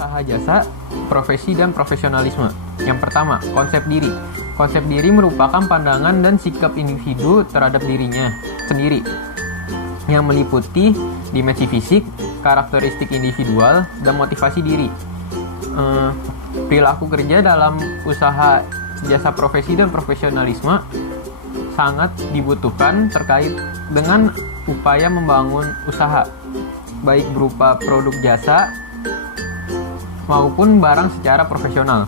Usaha jasa, profesi, dan profesionalisme. Yang pertama, konsep diri. Konsep diri merupakan pandangan dan sikap individu terhadap dirinya sendiri yang meliputi dimensi fisik, karakteristik individual, dan motivasi diri. Perilaku kerja dalam usaha jasa, profesi, dan profesionalisme sangat dibutuhkan terkait dengan upaya membangun usaha, baik berupa produk jasa maupun barang secara profesional.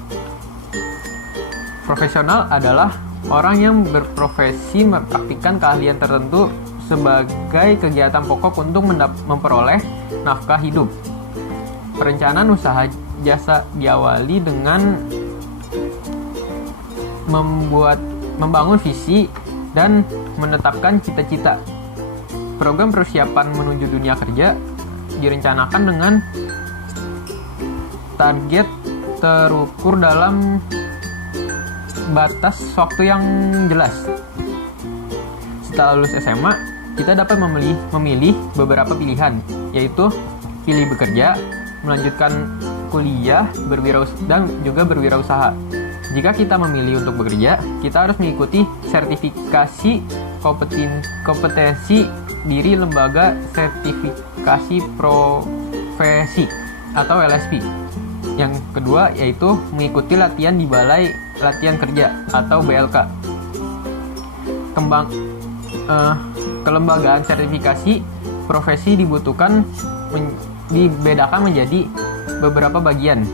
Profesional adalah orang yang berprofesi mempraktikkan keahlian tertentu sebagai kegiatan pokok untuk memperoleh nafkah hidup. Perencanaan usaha jasa diawali dengan membangun visi dan menetapkan cita-cita. Program persiapan menuju dunia kerja direncanakan dengan target terukur dalam batas waktu yang jelas. Setelah lulus SMA, kita dapat memilih beberapa pilihan, yaitu pilih bekerja, melanjutkan kuliah, dan juga berwirausaha. Jika kita memilih untuk bekerja, kita harus mengikuti sertifikasi kompetensi diri lembaga sertifikasi profesi atau LSP. Yang kedua yaitu mengikuti latihan di Balai Latihan Kerja atau BLK. Kelembagaan sertifikasi profesi dibedakan menjadi beberapa bagian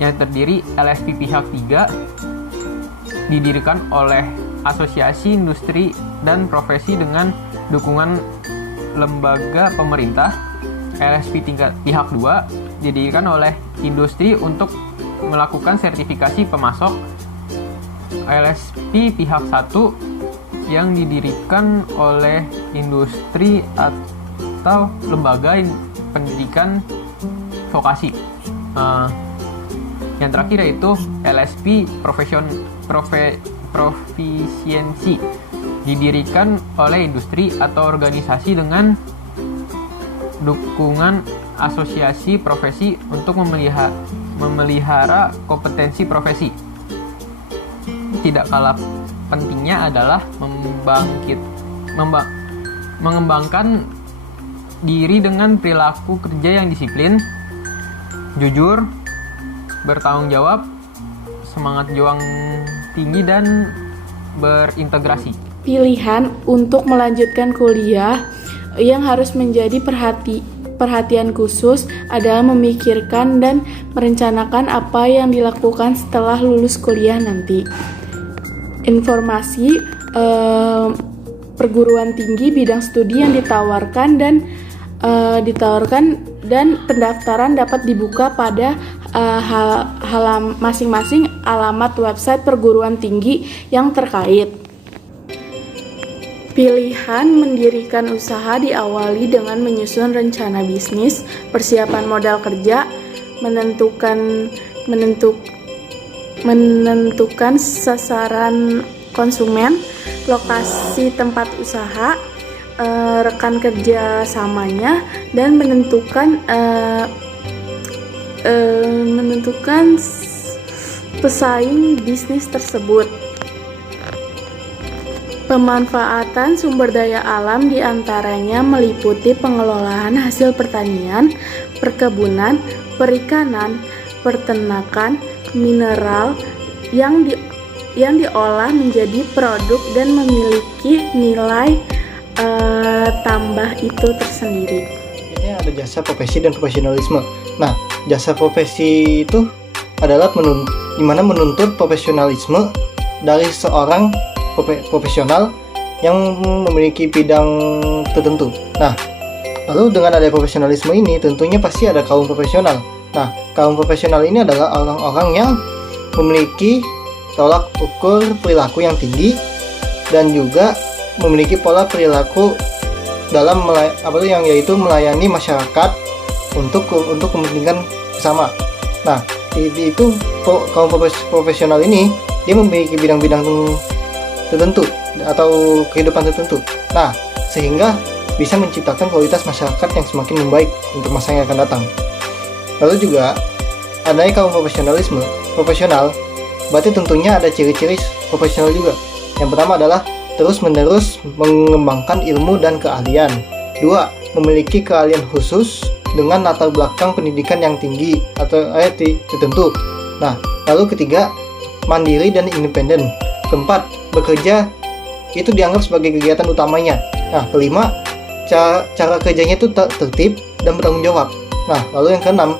yang terdiri LSP pihak 3 didirikan oleh Asosiasi Industri dan Profesi dengan dukungan lembaga pemerintah. LSP tingkat pihak 2 didirikan oleh industri untuk melakukan sertifikasi pemasok. LSP pihak 1 yang didirikan oleh industri atau lembaga pendidikan vokasi. Yang terakhir yaitu LSP profisiensi didirikan oleh industri atau organisasi dengan dukungan asosiasi profesi untuk memelihara kompetensi profesi. Tidak kalah pentingnya adalah mengembangkan diri dengan perilaku kerja yang disiplin, jujur, bertanggung jawab, semangat juang tinggi, dan berintegrasi. Pilihan untuk melanjutkan kuliah yang harus menjadi perhatian khusus adalah memikirkan dan merencanakan apa yang dilakukan setelah lulus kuliah nanti. Informasi perguruan tinggi, bidang studi yang ditawarkan dan pendaftaran dapat dibuka pada masing-masing alamat website perguruan tinggi yang terkait. Pilihan mendirikan usaha diawali dengan menyusun rencana bisnis, persiapan modal kerja, menentukan sasaran konsumen, lokasi tempat usaha, rekan kerja samanya, dan menentukan pesaing bisnis tersebut. Pemanfaatan sumber daya alam diantaranya meliputi pengelolaan hasil pertanian, perkebunan, perikanan, peternakan, mineral yang diolah menjadi produk dan memiliki nilai tambah itu tersendiri. Ini ada jasa, profesi, dan profesionalisme. Nah, jasa profesi itu adalah dimana menuntut profesionalisme dari seorang profesional yang memiliki bidang tertentu. Nah, lalu dengan adanya profesionalisme ini tentunya pasti ada kaum profesional. Nah, kaum profesional ini adalah orang-orang yang memiliki tolak ukur perilaku yang tinggi dan juga memiliki pola perilaku dalam yaitu melayani masyarakat untuk kepentingan bersama. Nah, itu kaum profesional ini dia memiliki bidang-bidang tertentu atau kehidupan tertentu. Nah, sehingga bisa menciptakan kualitas masyarakat yang semakin membaik untuk masa yang akan datang. Lalu juga adanya kaum profesional, berarti tentunya ada ciri-ciri profesional juga. Yang pertama adalah terus-menerus mengembangkan ilmu dan keahlian. 2. Memiliki keahlian khusus dengan latar belakang pendidikan yang tinggi atau tertentu. Nah, lalu ketiga, mandiri dan independen. Keempat, bekerja itu dianggap sebagai kegiatan utamanya. Nah, kelima, cara kerjanya itu tertib dan bertanggung jawab. Nah, lalu yang keenam,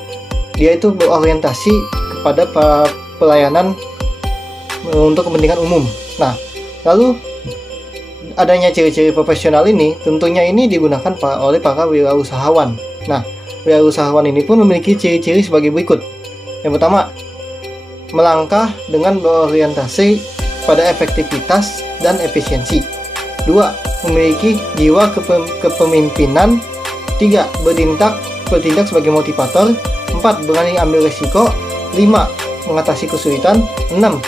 dia itu berorientasi kepada pelayanan untuk kepentingan umum. Nah, lalu adanya ciri-ciri profesional ini tentunya ini digunakan oleh para wirausahawan. Nah, wirausahawan ini pun memiliki ciri-ciri sebagai berikut. Yang pertama, melangkah dengan berorientasi pada efektivitas dan efisiensi. 2. Memiliki jiwa kepemimpinan. 3. Bertindak sebagai motivator. 4. Berani ambil risiko. 5. Mengatasi kesulitan. 6.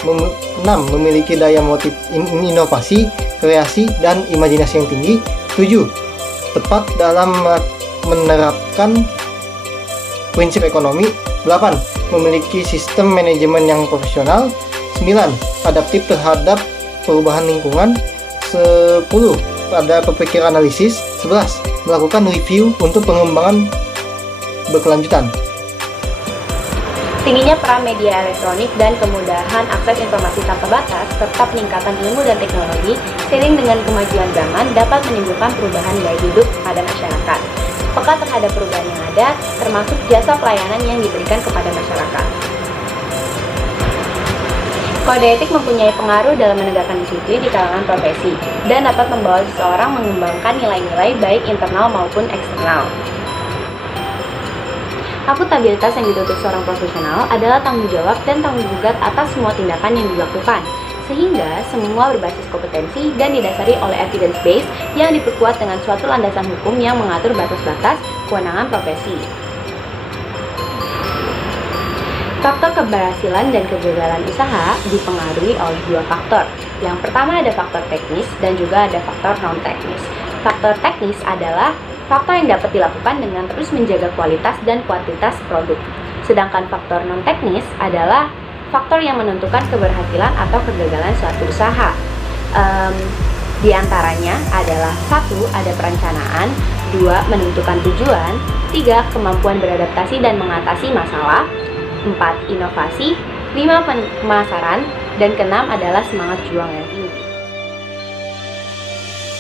Memiliki daya inovasi, kreasi, dan imajinasi yang tinggi. 7. Tepat dalam menerapkan prinsip ekonomi. 8. Memiliki sistem manajemen yang profesional. 9. Adaptif terhadap perubahan lingkungan. 10. Ada berpikir analisis. 11. Melakukan review untuk pengembangan berkelanjutan. Tingginya peran media elektronik dan kemudahan akses informasi tanpa batas, serta peningkatan ilmu dan teknologi, seiring dengan kemajuan zaman dapat menimbulkan perubahan gaya hidup pada masyarakat. Peka terhadap perubahan yang ada, termasuk jasa pelayanan yang diberikan kepada masyarakat. Kode etik mempunyai pengaruh dalam menegakkan disiplin di kalangan profesi, dan dapat membawa seseorang mengembangkan nilai-nilai baik internal maupun eksternal. Akuntabilitas yang dituntut seorang profesional adalah tanggung jawab dan tanggung jawab atas semua tindakan yang dilakukan, sehingga semua berbasis kompetensi dan didasari oleh evidence base yang diperkuat dengan suatu landasan hukum yang mengatur batas-batas kewenangan profesi. Faktor keberhasilan dan kegagalan usaha dipengaruhi oleh dua faktor. Yang pertama ada faktor teknis dan juga ada faktor non-teknis. Faktor teknis adalah faktor yang dapat dilakukan dengan terus menjaga kualitas dan kuantitas produk. Sedangkan faktor non-teknis adalah faktor yang menentukan keberhasilan atau kegagalan suatu usaha. Di antaranya adalah 1. Ada perencanaan, 2. Menentukan tujuan, 3. Kemampuan beradaptasi dan mengatasi masalah, 4. Inovasi, 5. Pemasaran, dan ke-6 adalah semangat juang yang tinggi.